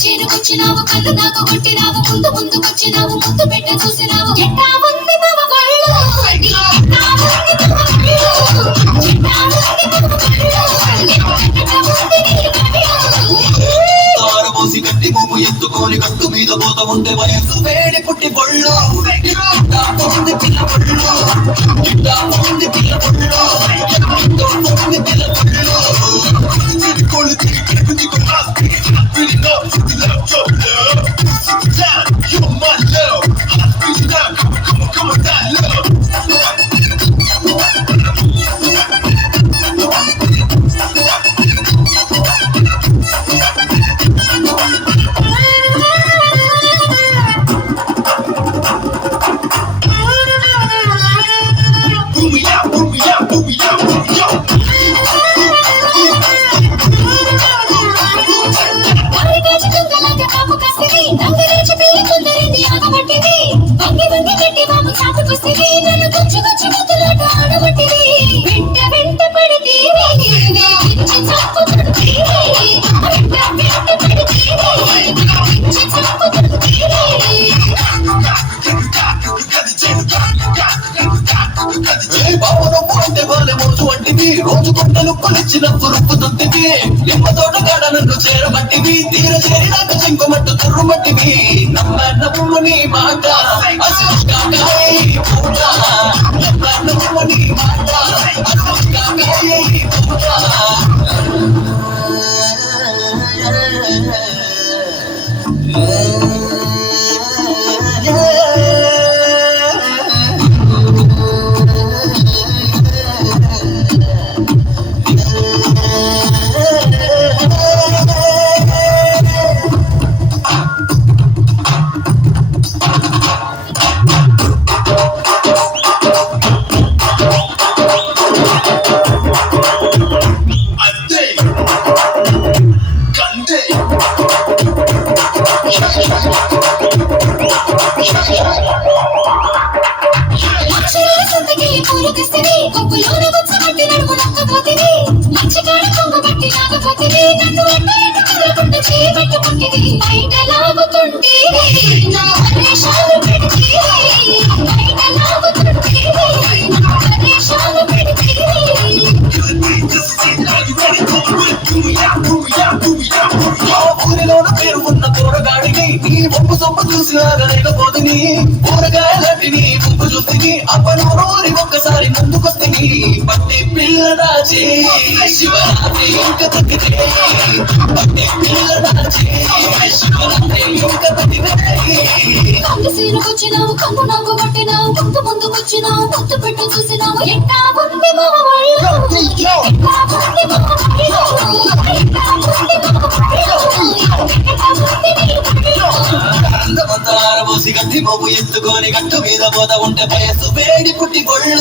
చేరుకొచ్చినావు కళ్ళు నాకు కొట్టినావు ముందు ముందుకొచ్చినావు ముద్దు పెట్ట చూసినావు ఎట్టా ఉంది మామ గొళ్ళు తారబోసి గట్టి భూము ఎత్తుకొని కట్టు మీద పోత ఉంటే వయసు వేడి పుట్టి బొళ్ళు పిల్ల బొళ్ళు పిల్ల బొళ్ళు రోజు కొట్టలు కొలిచినప్పుడు రుప్పుతుంటివి నిమ్మ తోట కాడ నన్ను చేరబట్టివి తీర చేరినాక చింపమట్టు తుర్రుమట్టివి నమ్మ నీ మాట అసలు నమ్మ నీ మాట ఊరిలోన పేరు ఉన్న కూరగాడిని నీ ఒప్పు సొప్పు చూసి ఆగలేకపోతుంది కూరగాయలాంటిని ఉప్పు చూస్తుంది అప్పనూరి ఒక్కసారి ముందుకొస్తుంది పట్టి పిల్ల దాచి శివరాత్రి ఇంకా తగ్గితే పట్టి పిల్ల దాచి శివరాత్రి ఇంకా తగ్గితే వచ్చినావు కన్ను నాకు పట్టినావు ముందు ముందుకొచ్చినావు ముద్దు పెట్టు చూసినావు ఎట్టా ఉంది మామ అందమంతారబోసి గట్టి మోపు ఎత్తుకొని గట్టు మీద పోత ఉంటే వయస్సు వేడి పుట్టి బొళ్ళు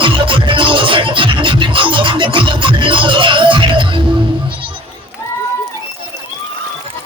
పిల్ల బొళ్ళు